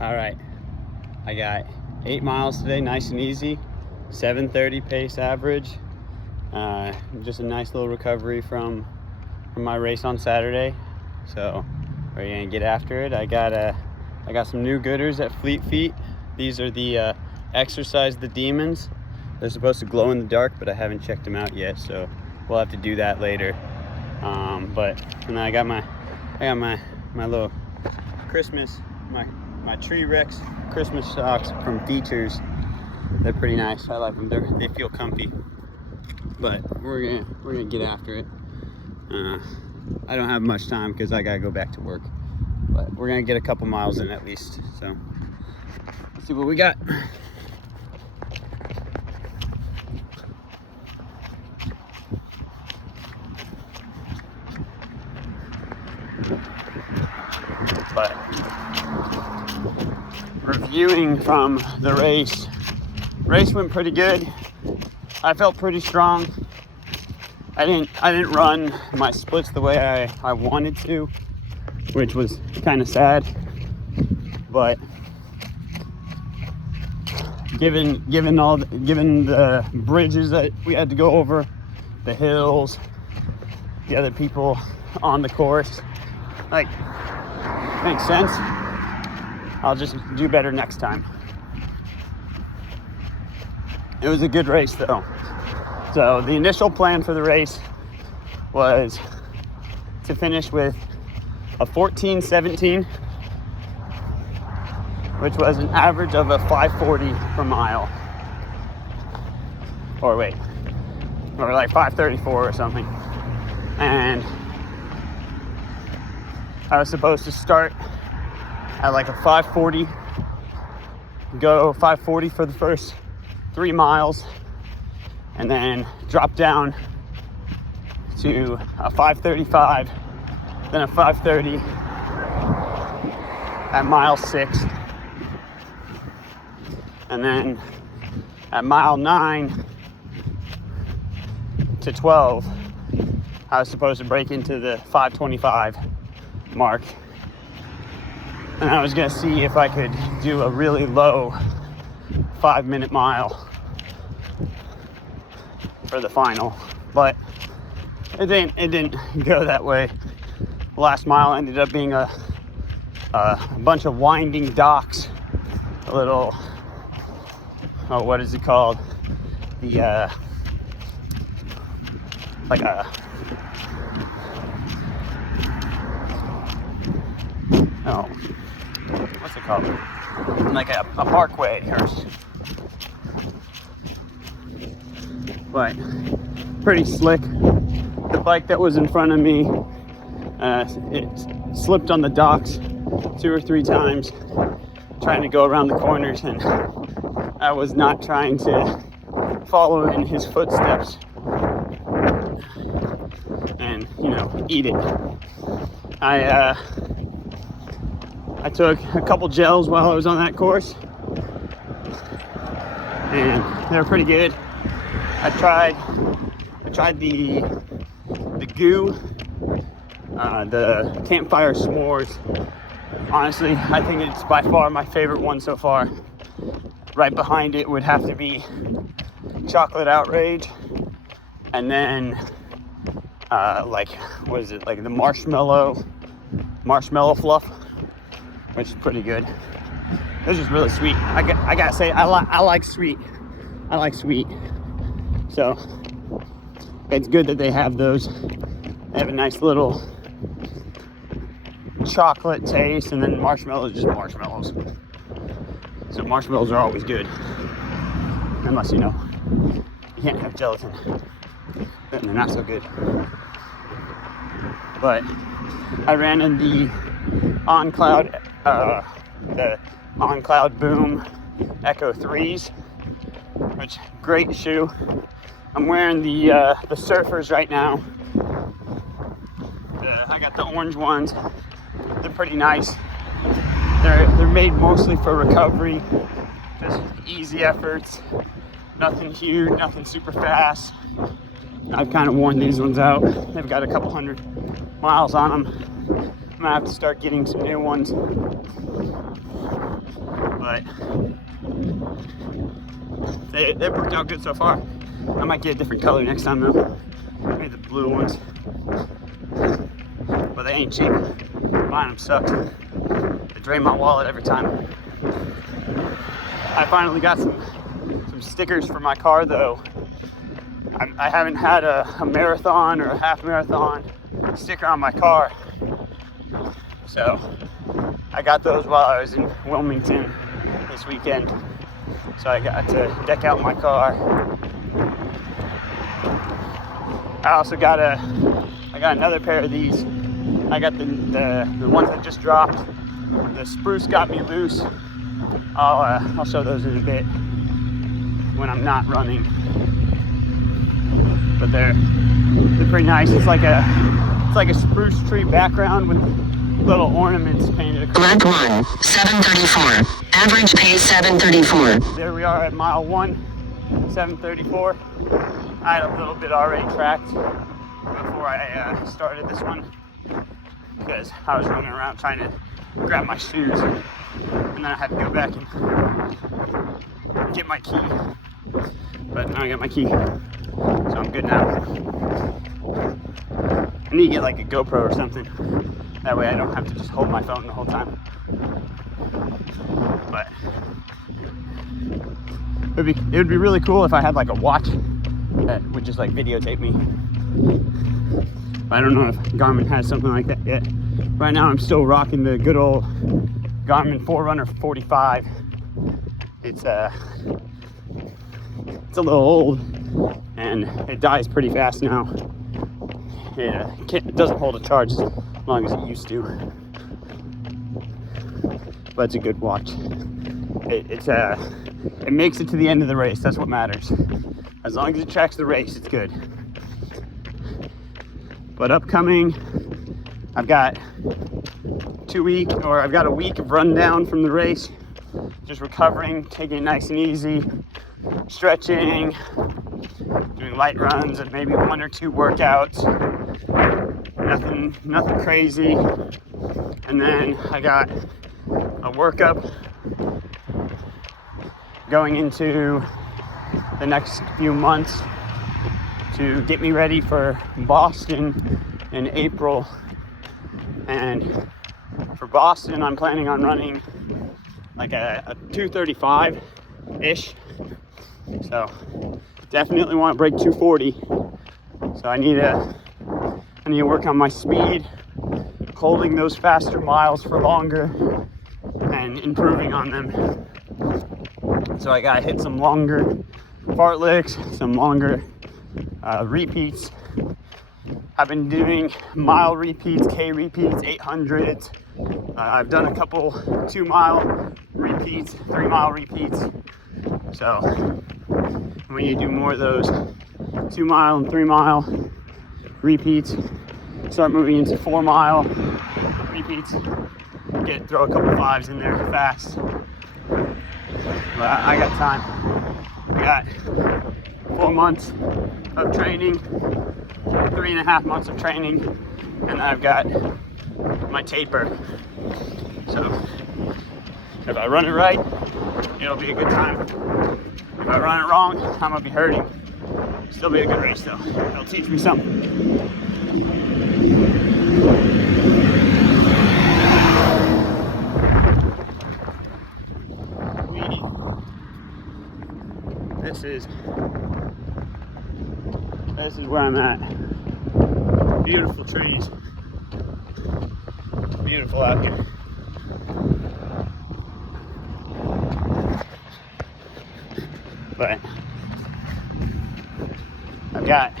All right, I got 8 miles today, nice and easy, 7:30 pace average. Just a nice little recovery from my race on Saturday. So we're gonna get after it. I got some new gooders at Fleet Feet. These are the Exercise the Demons. They're supposed to glow in the dark, but I haven't checked them out yet, so we'll have to do that later. And then I got my little Christmas, my Tree Rex Christmas socks from Features. They're pretty nice. I like them. They feel comfy. But we're gonna get after it. I don't have much time because I gotta go back to work. But we're gonna get a couple miles in at least. So let's see what we got. But reviewing from the race went pretty good. I felt pretty strong. I didn't run my splits the way I wanted to, which was kind of sad. But given the bridges that we had to go over, the hills, the other people on the course, like, makes sense. I'll just do better next time. It was a good race though. So the initial plan for the race was to finish with a 14:17, which was an average of a 5:40 per mile. Or like 5:34 or something. And I was supposed to start at like a 5:40, go 5:40 for the first 3 miles, and then drop down to a 5:35, then a 5:30 at mile 6, and then at mile 9 to 12, I was supposed to break into the 5:25 mark, and I was gonna see if I could do a really low 5-minute mile for the final, but it didn't go that way. The last mile ended up being a bunch of winding docks, a little, what is it called? The like a, oh, what's it called? Like a parkway or, but pretty slick. The bike that was in front of me, it slipped on the docks 2 or 3 times trying to go around the corners, and I was not trying to follow in his footsteps and, eat it. I took a couple gels while I was on that course, and they were pretty good. I tried the goo, the campfire s'mores. Honestly, I think it's by far my favorite one so far. Right behind it would have to be chocolate outrage, and then what is it, like the marshmallow fluff, which is pretty good. It's just really sweet. I gotta say, I like sweet. I like sweet. So it's good that they have those. They have a nice little chocolate taste, and then marshmallows, just marshmallows. So marshmallows are always good, unless you can't have gelatin, then they're not so good. But I ran in the OnCloud Boom Echo 3s, which great shoe. I'm wearing the Surfers right now. I got the orange ones. They're pretty nice. They're made mostly for recovery, just easy efforts. Nothing huge, nothing super fast. I've kind of worn these ones out. They've got a couple hundred miles on them. gonna have to start getting some new ones. But they've worked out good so far. I might get a different color next time though. Maybe the blue ones. But they ain't cheap. Buying them sucks. They drain my wallet every time. I finally got some stickers for my car though. I haven't had a marathon or a half marathon sticker on my car. So I got those while I was in Wilmington this weekend. So I got to deck out my car. I also got another pair of these. I got the ones that just dropped. The Spruce Got Me Loose. I'll show those in a bit when I'm not running. But they're pretty nice. It's like a spruce tree background with little ornaments painted across. Leg 1, 734. Average pace 734. There we are at mile 1, 734. I had a little bit already tracked before I started this one because I was running around trying to grab my shoes, and then I had to go back and get my key. But now I got my key, so I'm good now. I need to get like a GoPro or something. That way I don't have to just hold my phone the whole time. But it would be really cool if I had like a watch that would just like videotape me. But I don't know if Garmin has something like that yet. Right now I'm still rocking the good old Garmin Forerunner 45. It's a little old and it dies pretty fast now. It doesn't hold a charge as long as it used to. But it's a good watch. It makes it to the end of the race. That's what matters. As long as it tracks the race, it's good. But upcoming, I've got a week of rundown from the race. Just recovering, taking it nice and easy, stretching, doing light runs and maybe 1 or 2 workouts. Nothing crazy. And then I got a workup going into the next few months to get me ready for Boston in April. And for Boston, I'm planning on running like a 235-ish. So definitely want to break 240. So I need to work on my speed, holding those faster miles for longer and improving on them. So I gotta hit some longer fartleks, some longer repeats. I've been doing mile repeats, K repeats, 800s. I've done a couple 2-mile repeats, 3-mile repeats. So when you do more of those 2-mile and 3-mile repeats, start moving into 4-mile repeats. Throw a couple 5s in there fast. But I got time. I got 4 months of training, 3.5 months of training, and I've got my taper. So if I run it right, it'll be a good time. If I run it wrong, I'm gonna be hurting. Still be a good race though. It'll teach me something. This is where I'm at. Beautiful trees. Beautiful out here. But I've got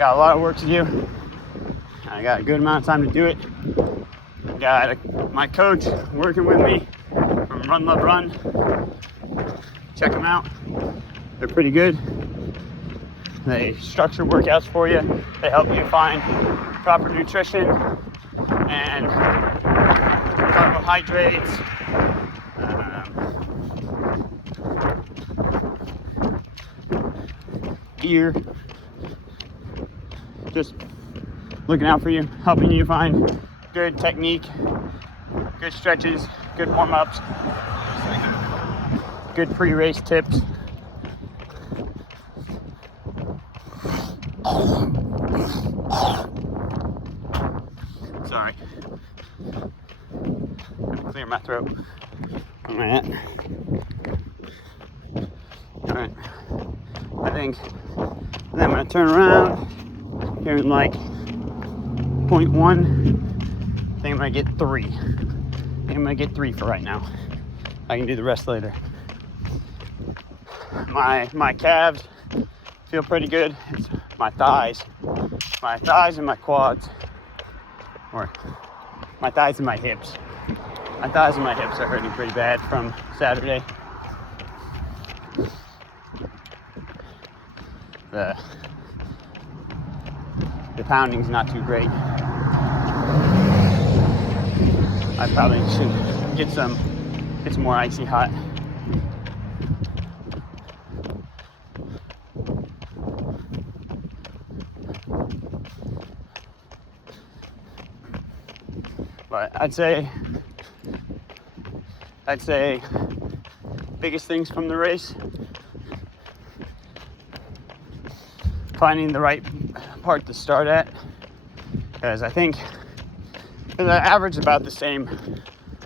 a lot of work to do. I got a good amount of time to do it. I got my coach working with me from Run Love Run. Check them out. They're pretty good. They structure workouts for you. They help you find proper nutrition and carbohydrates. Gear. Just looking out for you, helping you find good technique, good stretches, good warm-ups, good pre-race tips. Sorry. Clear my throat. All right. All right. I think then I'm gonna turn around here in like 0.1. I think I'm gonna get 3. I think I'm gonna get 3 for right now. I can do the rest later. My calves feel pretty good. It's my thighs and my quads, or my thighs and my hips. My thighs and my hips are hurting pretty bad from Saturday. The pounding's not too great. I probably should get some more icy hot. But I'd say biggest things from the race: finding the right part to start at, because I think I average about the same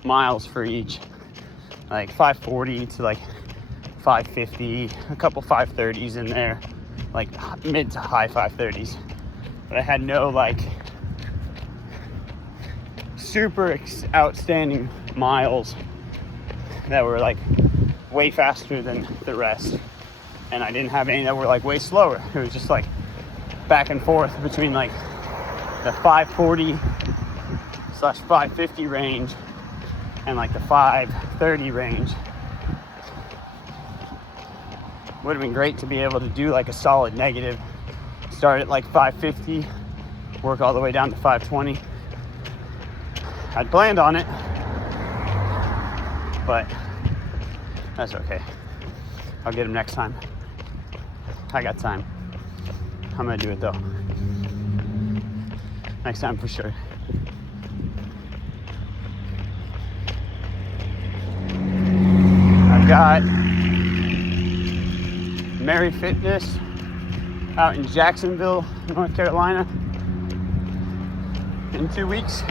miles for each, like 540 to like 550, a couple 530s in there, like mid to high 530s. But I had no like super outstanding miles that were like way faster than the rest, and I didn't have any that were like way slower. It was just like back and forth between like the 540/550 range and like the 530 range. Would have been great to be able to do like a solid negative, start at like 550, work all the way down to 520. I'd planned on it, but that's okay. I'll get him next time. I got time. I'm gonna do it though. Next time for sure. I've got Mary Fitness out in Jacksonville, North Carolina in 2 weeks,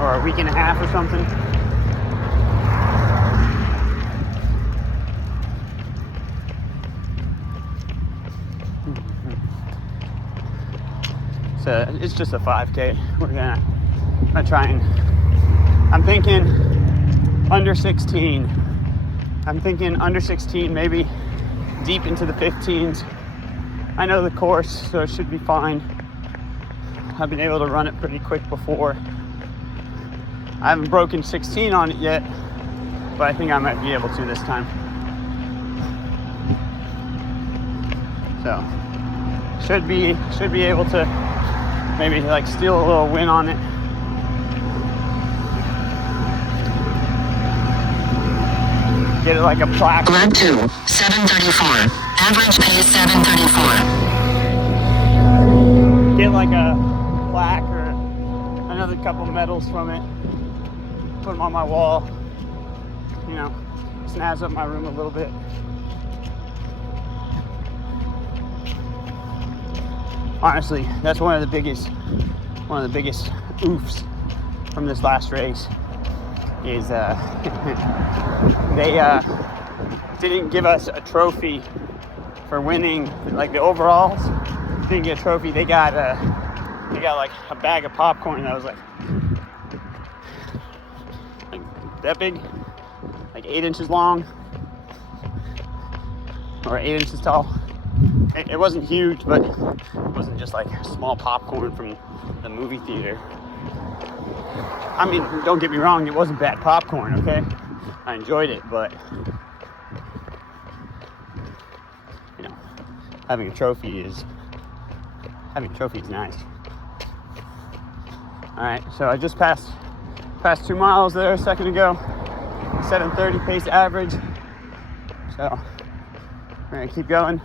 or a week and a half or something. So it's just a 5K. We're gonna try and, I'm thinking under 16. I'm thinking under 16, maybe deep into the 15s. I know the course, so it should be fine. I've been able to run it pretty quick before. I haven't broken 16 on it yet, but I think I might be able to this time. So should be able to maybe like steal a little win on it. Get it like a plaque. Lap 2, 7:34. Average pace 7:34. Get like a plaque or another couple medals from it. Put them on my wall. You know, snazz up my room a little bit. Honestly, that's one of the biggest oofs from this last race is they didn't give us a trophy for winning, like the overalls. Didn't get a trophy. They got like a bag of popcorn that was like that big, like 8 inches long or 8 inches tall. It wasn't huge, but it wasn't just like small popcorn from the movie theater. I mean, don't get me wrong, it wasn't bad popcorn, okay? I enjoyed it, but you know, having a trophy is nice. All right, so I just passed 2 miles there a second ago. 7:30 pace average. So we're gonna keep going.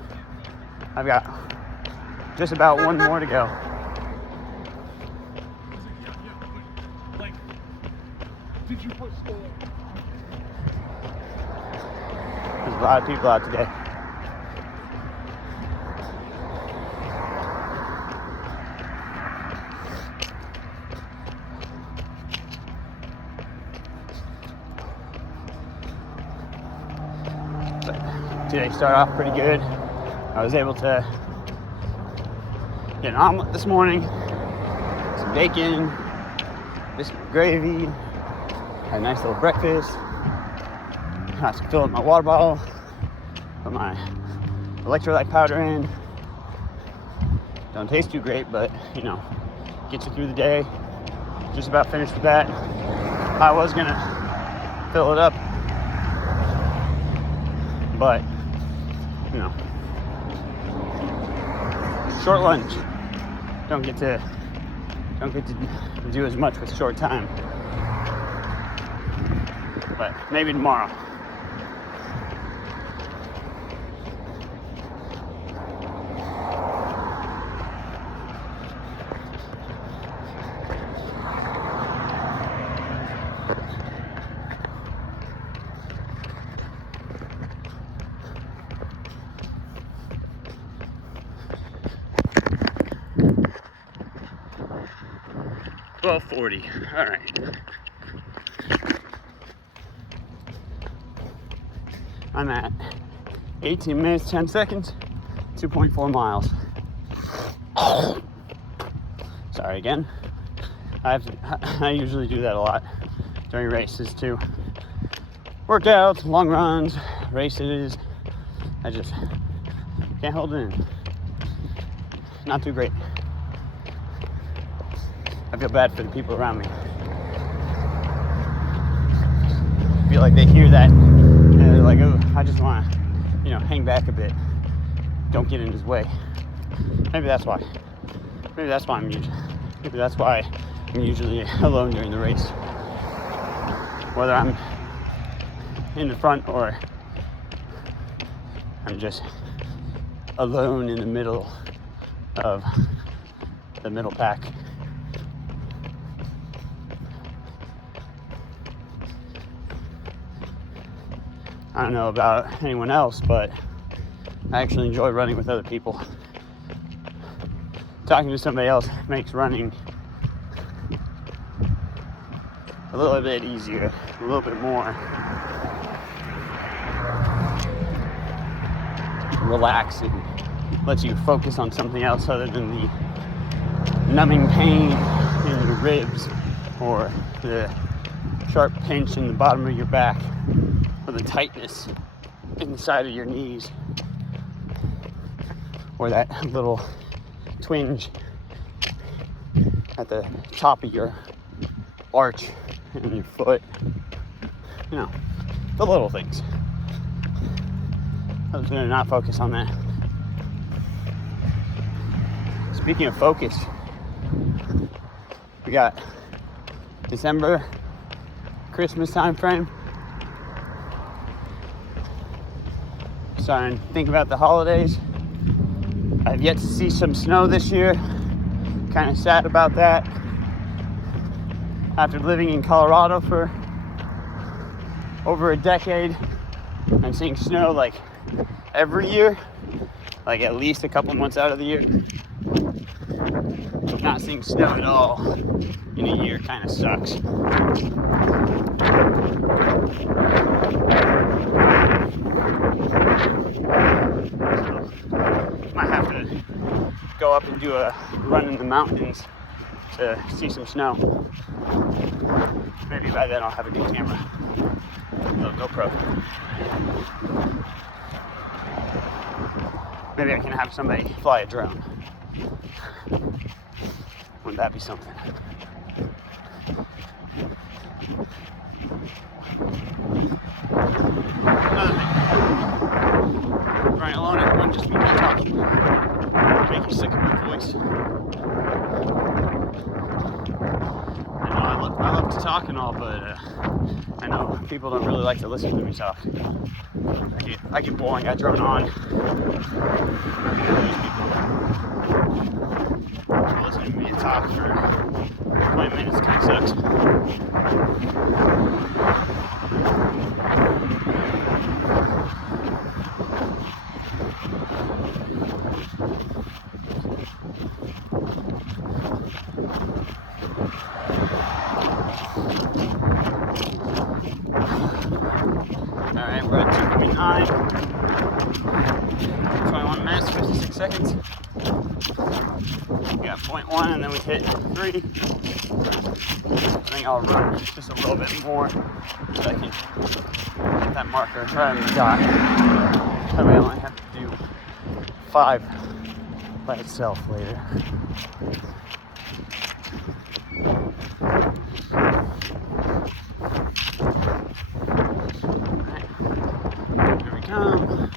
I've got just about 1 more to go. Did you put There's a lot of people out today. But today started off pretty good. I was able to get an omelet this morning, some bacon, biscuit and gravy, had a nice little breakfast. I have to fill up my water bottle, put my electrolyte powder in. Don't taste too great, but you know, gets you through the day. Just about finished with that. I was gonna fill it up, but you know, short lunch. Don't get to do as much with short time. But maybe tomorrow. $12:40. All right. I'm at 18 minutes, 10 seconds, 2.4 miles. Sorry again. I usually do that a lot during races too. Workouts, long runs, races. I just can't hold it in. Not too great. I feel bad for the people around me. I feel like they hear that and they're like, oh, I just want to, you know, hang back a bit. Don't get in his way. Maybe that's why. Maybe that's why I'm usually alone during the race. Whether I'm in the front or I'm just alone in the middle of the middle pack. I don't know about anyone else, but I actually enjoy running with other people. Talking to somebody else makes running a little bit easier, a little bit more relaxing, lets you focus on something else other than the numbing pain in your ribs or the sharp pinch in the bottom of your back or the tightness inside of your knees or that little twinge at the top of your arch in your foot. You know, the little things. I was going to not focus on that. Speaking of focus, we got December, Christmas time frame. Starting to think about the holidays. I've yet to see some snow this year. Kind of sad about that. After living in Colorado for over a decade and seeing snow like every year, like at least a couple months out of the year, not seeing snow at all in a year kind of sucks. So, might have to go up and do a run in the mountains to see some snow. Maybe by then I'll have a good camera, a little GoPro. Maybe I can have somebody fly a drone. Wouldn't that be something? Another thing. Running alone, it wouldn't just be me talking. Make you sick of my voice. I know I love to talk and all, while, but I know people don't really like to listen to me talk. I get boring. I drone on. People listening to me talk for 20 minutes kind of sucks. Alright, we're at 2.9. 21 minutes, 56 seconds. We got 0.1 and then we hit 3. I think I'll run just a little bit more so I can get that marker. Try and dot. That way I only have to do 5 by itself later. Here we come.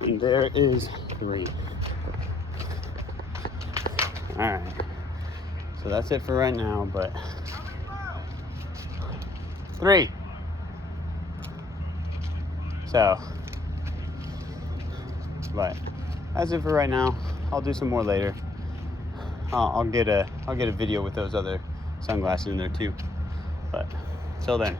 And there is 3. Alright. So that's it for right now, but 3. So, but that's it for right now. I'll do some more later. I'll get a video with those other sunglasses in there too. But till then.